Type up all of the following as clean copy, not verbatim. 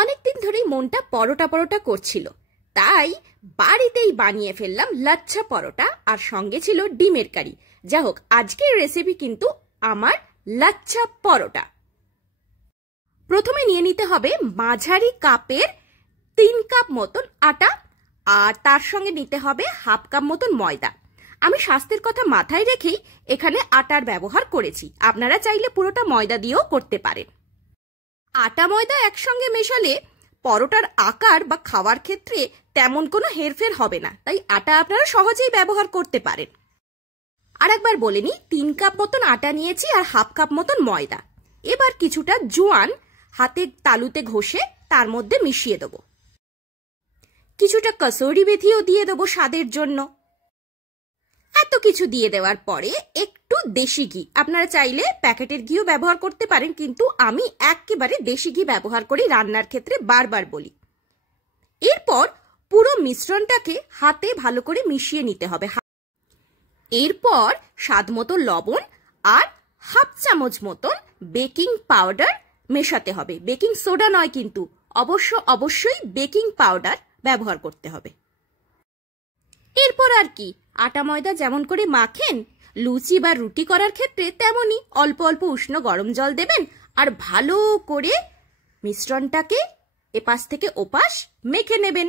অনেকদিন ধরেই মনটা পরোটা পরোটা করছিল, তাই বাড়িতেই বানিয়ে ফেললাম লাচ্ছা পরোটা, আর সঙ্গে ছিল ডিমের কারি। যা হোক, আজকের রেসিপি কিন্তু আমার লাচ্ছা পরোটা। প্রথমে নিয়ে নিতে হবে মাঝারি কাপের 3 কাপ মতন আটা, আর তার সঙ্গে নিতে হবে হাফ কাপ মতন ময়দা। আমি স্বাস্থ্যের কথা মাথায় রেখেই এখানে আটার ব্যবহার করেছি, আপনারা চাইলে পুরোটা ময়দা দিয়েও করতে পারেন। আটা ময়দা একসঙ্গে মেশালে পরোটার আকার বা খাওয়ার ক্ষেত্রে তেমন কোনো হেরফের হবে না, তাই আটা আপনারা সহজেই ব্যবহার করতে পারেন। আর একবার বলে নিই, 3 কাপ মতন আটা নিয়েছি আর হাফ কাপ মতন ময়দা। এবার কিছুটা জোয়ান হাতে তালুতে ঘষে তার মধ্যে মিশিয়ে দেবো। কিছুটা কসুরি মেথিও দিয়ে দেবো স্বাদের জন্য। এত কিছু দিয়ে দেওয়ার পরে একটু দেশি ঘি, আপনারা চাইলে প্যাকেটের ঘিও ব্যবহার করতে পারেন, কিন্তু আমি একেবারে দেশি ঘি ব্যবহার করি, রান্নার ক্ষেত্রে বারবার বলি। এরপর পুরো মিশ্রণটাকে হাতে ভালো করে মিশিয়ে নিতে হবে। এরপর স্বাদ মতো লবণ আর হাফ চামচ মতন বেকিং পাউডার মেশাতে হবে। বেকিং সোডা নয় কিন্তু, অবশ্যই বেকিং পাউডার ব্যবহার করতে হবে। এরপর আর কি, আটা ময়দা যেমন করে মাখেন লুচি বা রুটি করার ক্ষেত্রে, তেমনি অল্প অল্প উষ্ণ গরম জল দেবেন আর ভালো করে মিশ্রণটাকে এপাশ থেকে ওপাশ মেখে নেবেন।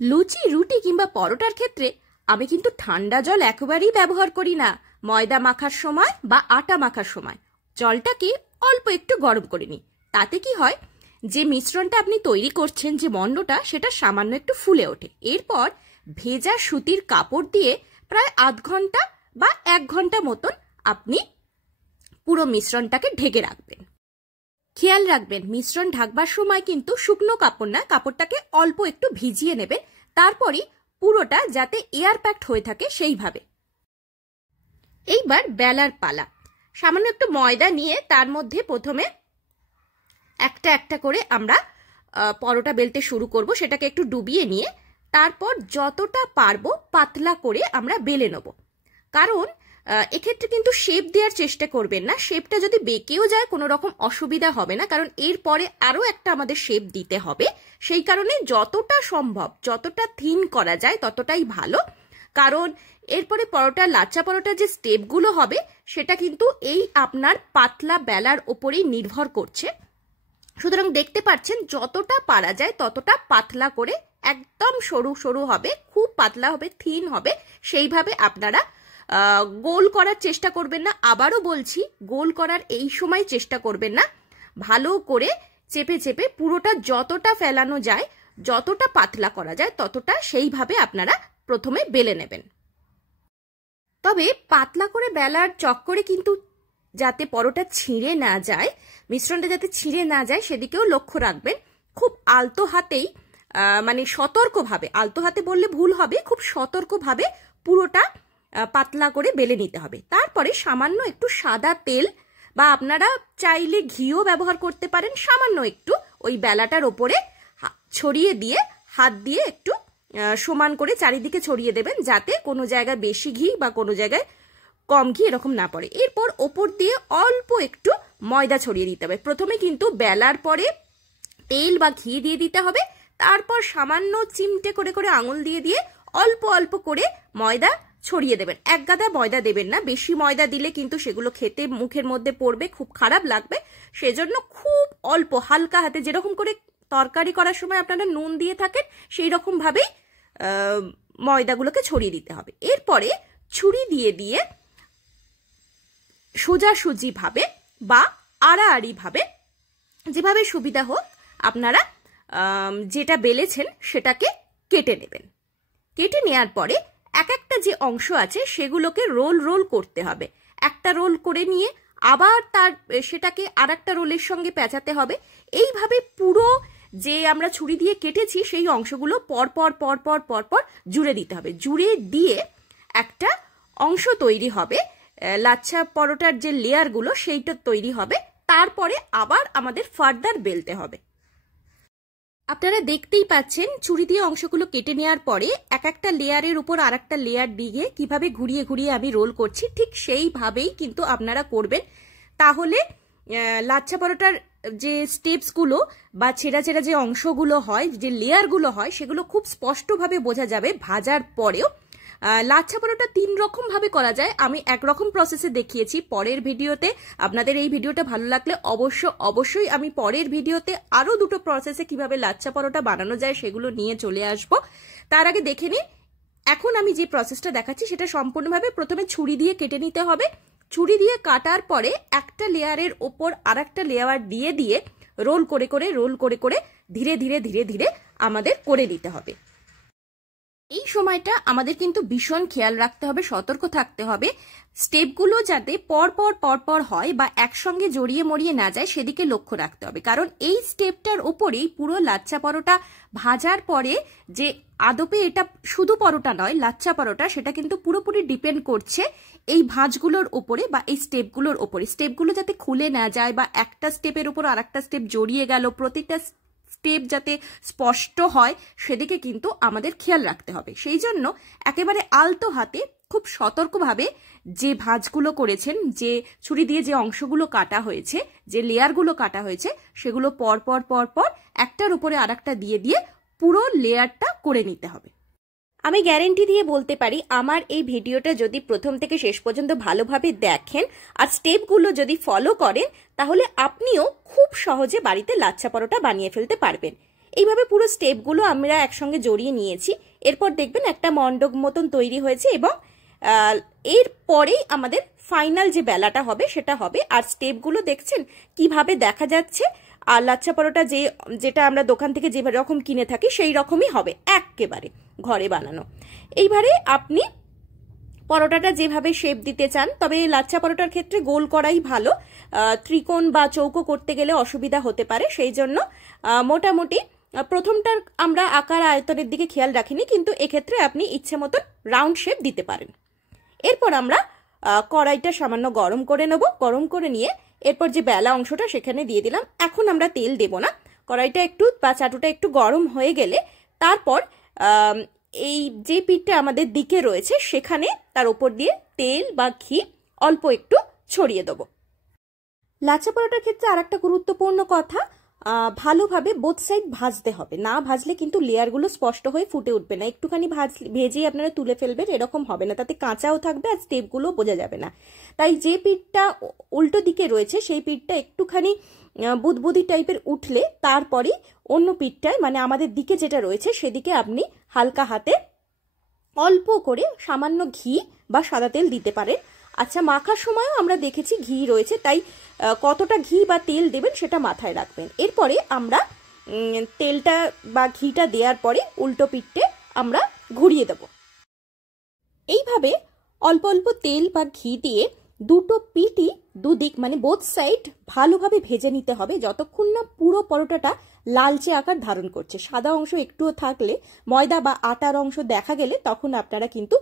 লুচি রুটি কিংবা পরোটার ক্ষেত্রে আমি কিন্তু ঠান্ডা জল একেবারেই ব্যবহার করি না। ময়দা মাখার সময় বা আটা মাখার সময় জলটাকে অল্প একটু গরম করে নিই। তাতে কি হয়, যে মিশ্রণটা আপনি তৈরি করছেন, যে মণ্ডটা, সেটা সামান্য একটু ফুলে ওঠে। এরপর ভেজা সুতির কাপড় দিয়ে প্রায় আধ ঘন্টা বা 1 ঘন্টা মতন আপনি পুরো মিশ্রণটাকে ঢেকে রাখবেন। খেয়াল রাখবেন, মিশ্রণ ঢাকবার সময় কিন্তু শুকনো কাপড় না, কাপড়টাকে অল্প একটু ভিজিয়ে নেবেন, তারপরই পুরোটা যাতে এয়ার প্যাকড হয়ে থাকে সেইভাবে। এইবার বেলার পালা। সামান্য একটু ময়দা নিয়ে তার মধ্যে প্রথমে একটা একটা করে আমরা পরোটা বেলতে শুরু করব। সেটাকে একটু ডুবিয়ে নিয়ে তারপর যতটা পারবো পাতলা করে আমরা বেলে নেব। কারণ এক্ষেত্রে কিন্তু শেপ দেওয়ার চেষ্টা করবেন না, শেপটা যদি বেঁকেও যায় কোনো রকম অসুবিধা হবে না, কারণ এরপরে আরও একটা আমাদের শেপ দিতে হবে। সেই কারণে যতটা সম্ভব, যতটা থিন করা যায় ততটাই ভালো, কারণ এরপরে পরোটা, লাচ্ছা পরোটার যে স্টেপগুলো হবে সেটা কিন্তু এই আপনার পাতলা বেলার ওপরেই নির্ভর করছে। সুতরাং দেখতে পাচ্ছেন, যতটা পারা যায় ততটা পাতলা করে, একদম সরু সরু হবে, খুব পাতলা হবে, থিন হবে, সেইভাবে আপনারা গোল করার চেষ্টা করবেন না। আবারও বলছি, গোল করার এই সময় চেষ্টা করবেন না, ভালো করে চেপে চেপে পুরোটা যতটা ফেলানো যায়, যতটা পাতলা করা যায় ততটা সেইভাবে আপনারা প্রথমে বেলে নেবেন। তবে পাতলা করে বেলার চক্করে কিন্তু যাতে পরোটা ছিঁড়ে না যায়, মিশ্রণটা যাতে ছিঁড়ে না যায় সেদিকেও লক্ষ্য রাখবেন। খুব আলতো হাতেই, মানে সতর্কভাবে, আলতো হাতে বললে ভুল হবে, খুব সতর্কভাবে পুরোটা পাতলা করে বেলে নিতে হবে। তারপরে সামান্য একটু সাদা তেল বা আপনারা চাইলে ঘিও ব্যবহার করতে পারেন, সামান্য একটু ওই বেলাটার ওপরে ছড়িয়ে দিয়ে হাত দিয়ে একটু সমান করে চারিদিকে ছড়িয়ে দেবেন, যাতে কোনো জায়গায় বেশি ঘি বা কোনো জায়গায় কম ঘি এরকম না পড়ে। এরপর ওপর দিয়ে অল্প একটু ময়দা ছড়িয়ে দিতে হবে। প্রথমে কিন্তু বেলার পরে তেল বা ঘি দিয়ে দিতে হবে, তারপর সামান্য চিমটে করে করে আঙুল দিয়ে দিয়ে অল্প অল্প করে ময়দা ছড়িয়ে দেবেন। এক গাদা ময়দা দেবেন না, বেশি ময়দা দিলে কিন্তু সেগুলো খেতে মুখের মধ্যে পড়বে, খুব খারাপ লাগবে। সেজন্য খুব অল্প হালকা হাতে, যেরকম করে তরকারি করার সময় আপনারা নুন দিয়ে থাকেন সেই রকম ভাবেই ময়দাগুলোকে ছড়িয়ে দিতে হবে। এরপরে ছুরি দিয়ে দিয়ে সোজাসুজি ভাবে বা আড়াআড়ি ভাবে, যেভাবে সুবিধা হোক, আপনারা যেটা বেলেছেন সেটাকে কেটে নেবেন। কেটে নেওয়ার পরে এক একটা যে অংশ আছে সেগুলোকে রোল রোল করতে হবে। একটা রোল করে নিয়ে আবার সেটাকে আর একটা রোলের সঙ্গে পেঁচাতে হবে। এইভাবে পুরো যে আমরা ছুরি দিয়ে কেটেছি সেই অংশগুলো পরপর পরপর পরপর জুড়ে দিতে হবে। জুড়ে দিয়ে একটা অংশ তৈরি হবে, লাচ্ছা পরোটার যে লেয়ারগুলো সেইটা তৈরি হবে। তারপরে আবার আমাদের ফার্দার বেলতে হবে। আপনারা দেখতেই পাচ্ছেন, ছুরি দিয়ে অংশগুলো কেটে নেওয়ার পরে এক একটা লেয়ারের উপর আর একটা লেয়ার দিয়ে কিভাবে ঘুরিয়ে ঘুরিয়ে আমি রোল করছি, ঠিক সেইভাবেই কিন্তু আপনারা করবেন। তাহলে লাচ্ছা পরোটার যে স্টেপসগুলো বা ছেঁড়া ছেঁড়া যে অংশগুলো হয়, যে লেয়ারগুলো হয়, সেগুলো খুব স্পষ্টভাবে বোঝা যাবে ভাজার পরেও। লাচ্ছা পরোটা 3 রকম ভাবে করা যায়, আমি একরকম প্রসেসে দেখিয়েছি পরের ভিডিওতে। আপনাদের এই ভিডিওটা ভালো লাগলে অবশ্যই আমি পরের ভিডিওতে আরো 2টো প্রসেসে কিভাবে লাচ্ছা পরোটা বানানো যায় সেগুলো নিয়ে চলে আসব। তার আগে দেখে নিন এখন আমি যে প্রসেসটা দেখাচ্ছি সেটা সম্পূর্ণভাবে প্রথমে ছুরি দিয়ে কেটে নিতে হবে। ছুরি দিয়ে কাটার পরে একটা লেয়ারের ওপর আরেকটা লেয়ার দিয়ে দিয়ে রোল করে করে ধীরে ধীরে আমাদের করে নিতে হবে। এই সময়টা আমাদের কিন্তু ভীষণ খেয়াল রাখতে হবে, সতর্ক থাকতে হবে, স্টেপগুলো যাতে পর হয় বা একসঙ্গে জড়িয়ে মরিয়ে না যায় সেদিকে লক্ষ্য রাখতে হবে। কারণ এই স্টেপটার উপরেই পুরো লাচ্ছা পরোটা ভাজার পরে যে আদপে এটা শুধু পরোটা নয়, লাচ্ছা পরোটা, সেটা কিন্তু পুরোপুরি ডিপেন্ড করছে এই ভাঁজগুলোর উপরে বা এই স্টেপগুলোর উপরে। স্টেপগুলো যাতে খুলে না যায় বা একটা স্টেপের উপর আরেকটা স্টেপ জড়িয়ে গেল, প্রতিটা স্টেপ যাতে স্পষ্ট হয় সেদিকে কিন্তু আমাদের খেয়াল রাখতে হবে। সেই জন্য একেবারে আলতো হাতে খুব সতর্কভাবে যে ভাঁজগুলো করেছেন, যে ছুরি দিয়ে যে অংশগুলো কাটা হয়েছে, যে লেয়ারগুলো কাটা হয়েছে, সেগুলো পর পর একটার উপরে আরেকটা দিয়ে দিয়ে পুরো লেয়ারটা করে নিতে হবে। আমি গ্যারেন্টি দিয়ে বলতে পারি আমার এই ভিডিওটা যদি প্রথম থেকে শেষ পর্যন্ত ভালোভাবে দেখেন আর স্টেপগুলো যদি ফলো করেন তাহলে আপনিও খুব সহজে বাড়িতে লাচ্ছা পরোটা বানিয়ে ফেলতে পারবেন। এইভাবে পুরো স্টেপগুলো আমরা একসঙ্গে জড়িয়ে নিয়েছি। এরপর দেখবেন একটা মণ্ডপ মতন তৈরি হয়েছে এবং এরপরেই আমাদের ফাইনাল যে বেলাটা হবে সেটা হবে। আর স্টেপগুলো দেখছেন কিভাবে দেখা যাচ্ছে, আর লাচ্ছা পরোটা যেটা আমরা দোকান থেকে যে রকম কিনে থাকি সেই রকমই হবে, একেবারে ঘরে বানানো। এইবারে আপনি পরোটাটা যেভাবে শেপ দিতে চান, তবে লাচ্ছা পরোটার ক্ষেত্রে গোল করাই ভালো, ত্রিকোণ বা চৌকো করতে গেলে অসুবিধা হতে পারে। সেই জন্য মোটামুটি প্রথমটার আমরা আকার আয়তনের দিকে খেয়াল রাখিনি, কিন্তু এক্ষেত্রে আপনি ইচ্ছে মতন রাউন্ড শেপ দিতে পারেন। এরপর আমরা কড়াইটা সামান্য গরম করে নেব। গরম করে নিয়ে এরপর যে বেলা অংশটা সেখানে দিয়ে দিলাম। এখন আমরা তেল দেব না, কড়াইটা একটু বা চাটুটা একটু গরম হয়ে গেলে তারপর এই যে পিঠটা আমাদের দিকে রয়েছে সেখানে তার উপর দিয়ে তেল বা ঘি অল্প একটু ছড়িয়ে দেবো। লাচ্ছা পরোটার ক্ষেত্রে আর একটা গুরুত্বপূর্ণ কথা, ভালোভাবে বোথ সাইড ভাজতে হবে, না ভাজলে কিন্তু লেয়ারগুলো স্পষ্ট হয়ে ফুটে উঠবে না। একটুখানি ভেজেই আপনারা তুলে ফেলবেন এরকম হবে না, তাতে কাঁচাও থাকবে আর স্টেপগুলো বোঝা যাবে না। তাই যে পিঠটা উল্টো দিকে রয়েছে সেই পিঠটা একটুখানি বুদবুদি টাইপের উঠলে তারপরে অন্য পিঠটায়, মানে আমাদের দিকে যেটা রয়েছে সেদিকে আপনি হালকা হাতে অল্প করে সামান্য ঘি বা সাদা তেল দিতে পারেন। আচ্ছা, মাখার সময়ও আমরা দেখেছি ঘি রয়েছে, তাই কতটা ঘি বা তেল দেবেন সেটা মাথায় রাখবেন। এরপরে আমরা তেলটা বা ঘিটা দেওয়ার পরে উল্টো পিঠে আমরা ঘুরিয়ে দেব। এইভাবে অল্প অল্প তেল বা ঘি দিয়ে দুটো পিঠই দুদিক মানে বোথ সাইড ভালোভাবে ভেজে নিতে হবে যতক্ষণ না পুরো পরোটাটা লালচে আকার ধারণ করছে। সাদা অংশ একটুও থাকলে, ময়দা বা আটার অংশ দেখা গেলে তখন আপনারা কিন্তু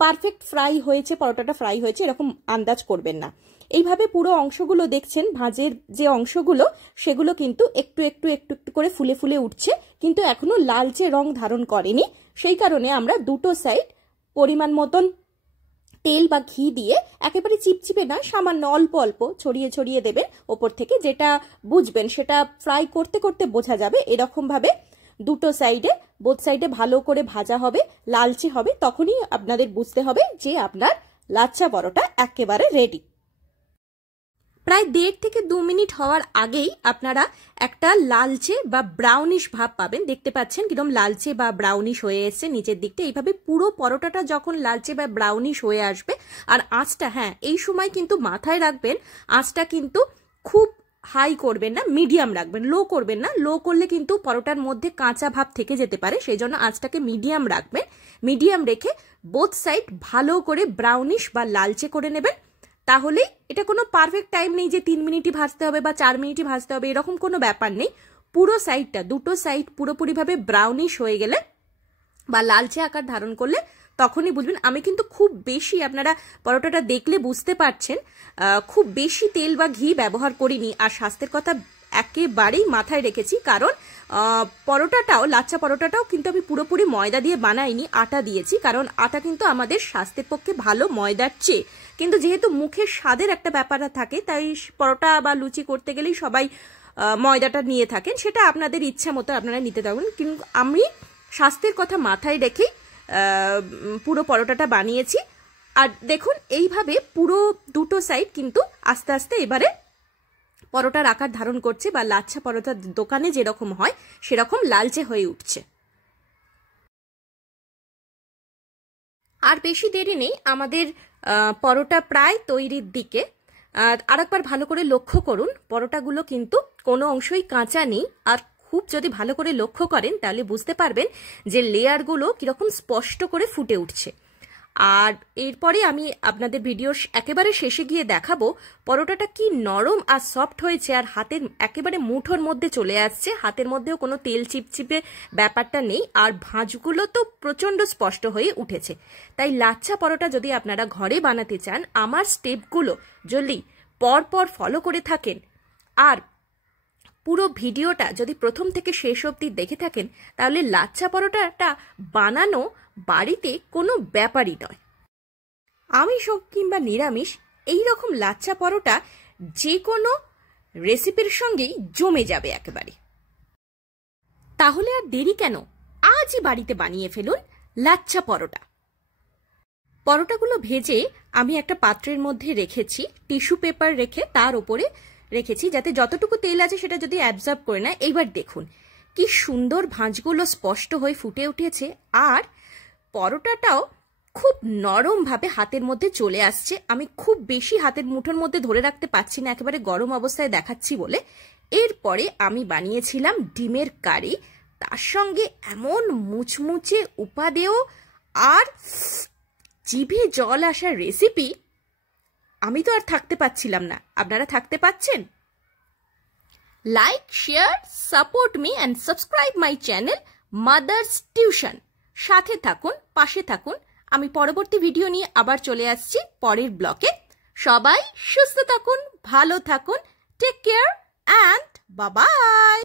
পারফেক্ট ফ্রাই হয়েছে, পরোটাটা ফ্রাই হয়েছে এরকম আন্দাজ করবেন না। এইভাবে পুরো অংশগুলো দেখছেন, ভাজের যে অংশগুলো সেগুলো কিন্তু একটু একটু করে ফুলে ফুলে উঠছে, কিন্তু এখনো লালচে রং ধারণ করেনি। সেই কারণে আমরা দুটো সাইড পরিমাণ মতন তেল বা ঘি দিয়ে একেবারে চিপচিপে না, সামান্য অল্প অল্প ছড়িয়ে ছড়িয়ে দেবেন ওপর থেকে, যেটা বুঝবেন সেটা ফ্রাই করতে করতে বোঝা যাবে। এরকম ভাবে দুটো সাইডে বোথ সাইডে ভালো করে ভাজা হবে, লালচে হবে, তখনই আপনাদের বুঝতে হবে যে আপনার লাচ্ছা পরোটা একেবারে রেডি। প্রায় 1.5 থেকে 2 মিনিট হওয়ার আগেই আপনারা একটা লালচে বা ব্রাউনিশ ভাব পাবেন। দেখতে পাচ্ছেন কিরকম লালচে বা ব্রাউনিশ হয়ে এসছে নিচের দিকটা। এইভাবে পুরো পরোটাটা যখন লালচে বা ব্রাউনিশ হয়ে আসবে, আর আঁচটা, হ্যাঁ এই সময় কিন্তু মাথায় রাখবেন আঁচটা কিন্তু খুব হাই করবেন না, মিডিয়াম রাখবেন, লো করবেন না। লো করলে কিন্তু পরোটার মধ্যে কাঁচা ভাব থেকে যেতে পারে, সেই জন্য আঁচটাকে মিডিয়াম রাখবেন। মিডিয়াম রেখে বোথ সাইড ভালো করে ব্রাউনিশ বা লালচে করে নেবেন। তাহলেই এটা কোনো পারফেক্ট টাইম নেই যে 3 মিনিটই ভাজতে হবে বা 4 মিনিটই ভাজতে হবে, এরকম কোনো ব্যাপার নেই। পুরো সাইডটা, দুটো সাইড পুরোপুরিভাবে ব্রাউনিশ হয়ে গেলে বা লালচে আকার ধারণ করলে তখনই বুঝবেন। আমি কিন্তু খুব বেশি, আপনারা পরোটাটা দেখলে বুঝতে পারছেন, খুব বেশি তেল বা ঘি ব্যবহার করিনি। আর স্বাস্থ্যের কথা একেবারেই মাথায় রেখেছি, কারণ পরোটাটাও, লাচ্ছা পরোটাটাও কিন্তু আমি পুরোপুরি ময়দা দিয়ে বানাইনি, আটা দিয়েছি। কারণ আটা কিন্তু আমাদের স্বাস্থ্যের পক্ষে ভালো ময়দার চেয়ে। কিন্তু যেহেতু মুখের স্বাদের একটা ব্যাপার থাকে, তাই পরোটা বা লুচি করতে গেলেই সবাই ময়দাটা নিয়ে থাকেন, সেটা আপনাদের ইচ্ছা মতো আপনারা নিতে পারবেন। কিন্তু আমি স্বাস্থ্যের কথা মাথায় রেখেই পুরো পরোটাটা বানিয়েছি। আর দেখুন এইভাবে পুরো দুটো সাইড কিন্তু আস্তে আস্তে এবারে পরোটার আকার ধারণ করছে, বা লাচ্ছা পরোটার দোকানে যেরকম হয় সেরকম লালচে হয়ে উঠছে। আর বেশি দেরি নেই, আমাদের পরোটা প্রায় তৈরির দিকে। আরেকবার ভালো করে লক্ষ্য করুন, পরোটাগুলো কিন্তু কোনো অংশই কাঁচা নেই। আর খুব যদি ভালো করে লক্ষ্য করেন তাহলে বুঝতে পারবেন যে লেয়ারগুলো কিরকম স্পষ্ট করে ফুটে উঠছে। আর এরপরে আমি আপনাদের ভিডিওর একেবারে শেষে গিয়ে দেখাবো পরোটাটা কি নরম আর সফট হয়েছে, আর হাতের একেবারে মুঠোর মধ্যে চলে আসছে, হাতের মধ্যেও কোনো তেল চিপচিপে ব্যাপারটা নেই, আর ভাঁজগুলো তো প্রচণ্ড স্পষ্ট হয়ে উঠেছে। তাই লাচ্ছা পরোটা যদি আপনারা ঘরে বানাতে চান, আমার স্টেপগুলো যদি পরপর ফলো করে থাকেন আর পুরো ভিডিওটা যদি প্রথম থেকে শেষ অবধি দেখে থাকেন, তাহলে লাচ্ছা পরোটাটা বানানো বাড়িতে কোনো ব্যাপারই নয়। আমিষ হোক কিংবা নিরামিষ, এই রকম লাচ্ছা পরোটা যে কোনো রেসিপির সঙ্গেই জমে যাবে একেবারে। তাহলে আর দেরি কেন, আজই বাড়িতে বানিয়ে ফেলুন লাচ্ছা পরোটা। পরোটাগুলো ভেজে আমি একটা পাত্রের মধ্যে রেখেছি, টিস্যু পেপার রেখে তার উপরে রেখেছি, যাতে যতটুকু তেল আছে সেটা যদি অ্যাবজর্ব করে নেয়। এইবার দেখুন কি সুন্দর ভাঁজগুলো স্পষ্ট হয়ে ফুটে উঠেছে, আর পরোটাটাও খুব নরমভাবে হাতের মধ্যে চলে আসছে। আমি খুব বেশি হাতের মুঠোর মধ্যে ধরে রাখতে পারছি না, একেবারে গরম অবস্থায় দেখাচ্ছি বলে। এরপরে আমি বানিয়েছিলাম ডিমের কারি, তার সঙ্গে এমন মুচমুচে উপাদেয় আর জিভে জল আসার রেসিপি, আমি তো আর থাকতে পারছিলাম না। আপনারা থাকতে পাচ্ছেন? Like, share, support me and subscribe my channel mother's tuition. সাথে থাকুন, পাশে থাকুন। আমি পরবর্তী ভিডিও নিয়ে আবার চলে আসছি পরের ব্লকে। সবাই সুস্থ থাকুন, ভালো থাকুন, take care and bye by.